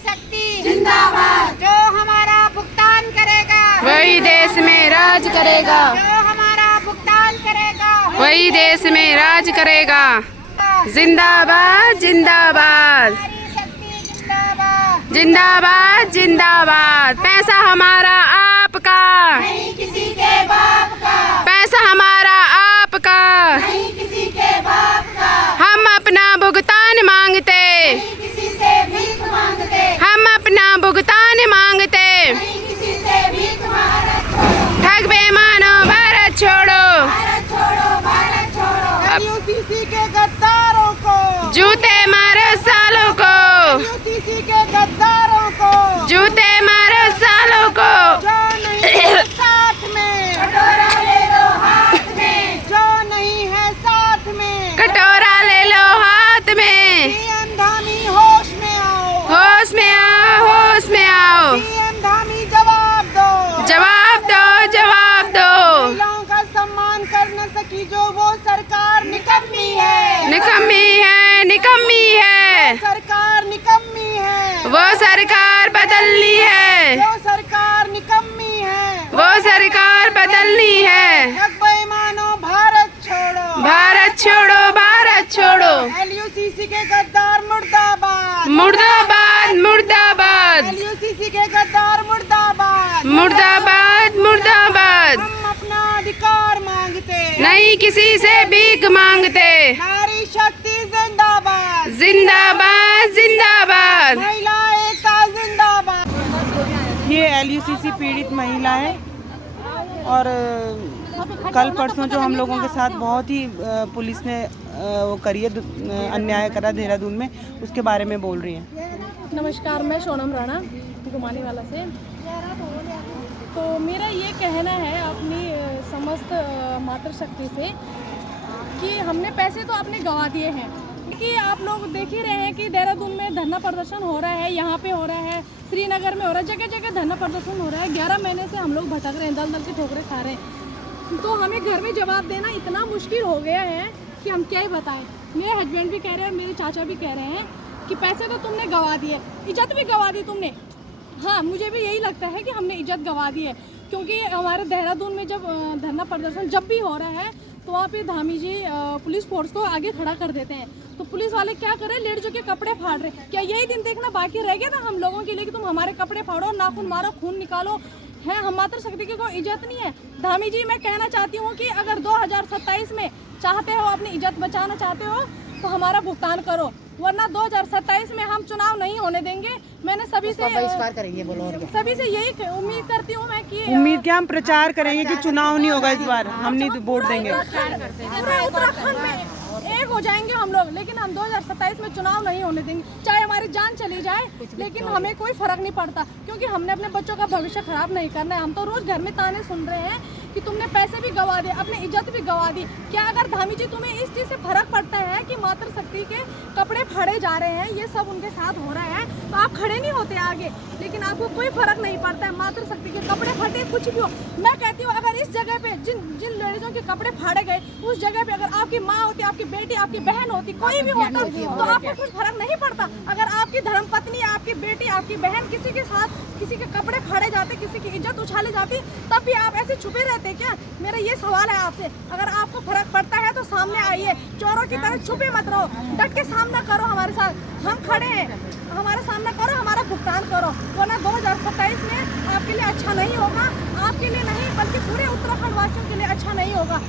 शक्ति जिंदाबाद। जो हमारा भुगतान करेगा वही देश में राज करेगा। जो हमारा भुगतान करेगा वही देश में राज करेगा। जिंदाबाद जिंदाबाद नारी शक्ति जिंदाबाद। जिंदाबाद जिंदाबाद। पैसा हमारा आपका, नहीं किसी के बाप का। पैसा हमारा आपका। नहीं किसी के बाप का। हम अपना भुगतान मांगते, नहीं किसी से भीख मांगते। हम अपना भुगतान मांगते। नहीं किसी से भीख मांगते। ठग बेईमानों भारत छोड़ो, भारत छोड़ो, भारत छोड़ो। यूसीसी के गद्दारों को, जूते मारो सालों को, यूसीसी के गद्दारों को, जूते मारो सालों को। जो नहीं है साथ में कटोरा ले लो हाथ में। जो नहीं है साथ में कटोरा ले लो हाथ में। पीएम धामी होश में आओ, होश में आओ, होश में आओ। पीएम धामी जवाब दो, जवाब दो, जवाब दो। महिलाओं का सम्मान कर न सकी जो वो सरकार निकम्मी है। निकम्मी है, निकम्मी है। सरकार निकम्मी है। वो सरकार बदलनी है, जो सरकार निकम्मी है। वो सरकार बदलनी है। ठग बेईमानों भारत छोड़ो, भारत छोड़ो, भारत छोड़ो। एलयूसीसी के गद्दार मुर्दाबाद, मुर्दाबाद, मुर्दाबाद, एलयूसीसी के गद्दार मुर्दाबाद। मुर्दाबाद, मुर्दाबाद। हम अपना अधिकार मांगते, नहीं किसी से भीख मांगते। नारी शक्ति जिंदाबाद, जिंदाबाद, जिंदाबाद। महिला एकता जिंदाबाद। ये एलयूसीसी पीड़ित महिला है और कल परसों जो हम लोगों के साथ बहुत ही पुलिस ने वो करी है, अन्याय करा देहरादून में, उसके बारे में बोल रही हैं। नमस्कार, मैं सोनम राणा गुमानी वाला से। तो मेरा ये कहना है अपनी समस्त मातृशक्ति से कि हमने पैसे तो आपने गंवा दिए हैं कि आप लोग देख ही रहे हैं कि देहरादून में धरना प्रदर्शन हो रहा है, यहाँ पे हो रहा है, श्रीनगर में हो रहा है, जगह जगह धरना प्रदर्शन हो रहा है। 11 महीने से हम लोग भटक रहे हैं, दल दल के ठोकरे खा रहे हैं। तो हमें घर में जवाब देना इतना मुश्किल हो गया है कि हम क्या ही बताएं। मेरे हस्बैंड भी कह रहे हैं और मेरे चाचा भी कह रहे हैं कि पैसे तो तुमने गंवा दिए, इज्जत भी गंवा दी तुमने। हाँ, मुझे भी यही लगता है कि हमने इज्जत गंवा दी है, क्योंकि हमारे देहरादून में जब धरना प्रदर्शन जब भी हो रहा है तो वहाँ पे धामी जी पुलिस फोर्स को आगे खड़ा कर देते हैं। तो पुलिस वाले क्या कर रहे हैं, लेडीजों के कपड़े फाड़ रहे हैं। क्या यही दिन देखना बाकी रह गया था हम लोगों के लिए कि तुम हमारे कपड़े फाड़ो, नाखून मारो, खून निकालो? है हम मातृशक्ति की कोई इज्जत नहीं है? धामी जी, मैं कहना चाहती हूँ कि अगर 2027 में चाहते हो, अपनी इज्जत बचाना चाहते हो तो हमारा भुगतान करो, वरना 2027 में हम चुनाव नहीं होने देंगे। मैंने सभी से बहिष्कार करेंगे, बोलो। सभी से यही उम्मीद करती हूँ मैं कि उम्मीद क्या, हम प्रचार करेंगे कि चुनाव नहीं होगा इस बार, हम नहीं वोट देंगे। पूरे उत्तराखंड में एक हो जाएंगे हम लोग, लेकिन हम 2027 में चुनाव नहीं होने देंगे। चाहे हमारी जान चली जाए, लेकिन हमें कोई फर्क नहीं पड़ता, क्योंकि हमने अपने बच्चों का भविष्य खराब नहीं करना है। हम तो रोज घर में ताने सुन रहे हैं कि तुमने पैसे भी गंवा दिए, अपनी इज्जत भी गंवा दी। क्या अगर धामी जी तुम्हें इस चीज़ से फर्क पड़ता है कि मातृशक्ति के कपड़े फाड़े जा रहे हैं, ये सब उनके साथ हो रहा है, तो आप खड़े नहीं होते आगे? लेकिन आपको कोई फर्क नहीं पड़ता है, मातृशक्ति के कपड़े फटे कुछ भी हो। मैं कहती हूँ अगर इस जगह पे जिन लेडीजों के कपड़े फाड़े गए, उस जगह पे अगर आपकी माँ होती, आपकी बेटी, आपकी बहन होती, कोई भी होता, तो आपको कुछ फर्क नहीं पड़ता। अगर आपकी धर्मपत्नी, आपकी बेटी, आपकी बहन, किसी के साथ किसी के कपड़े फाड़े जाते, किसी की इज्जत उछाली जाती, तब भी आप ऐसे छुपे रहते क्या? मेरा ये सवाल है आपसे। अगर आपको फर्क पड़ता है तो सामने आइए, चोरों की तरह छुपे मत रहो, डट के सामना करो हमारे साथ। हम खड़े हैं, हमारा सामना करो, हमारा भुगतान करो, वरना 2027 में आपके लिए अच्छा नहीं होगा। आपके लिए नहीं, बल्कि पूरे उत्तराखंड वासियों के लिए अच्छा नहीं होगा।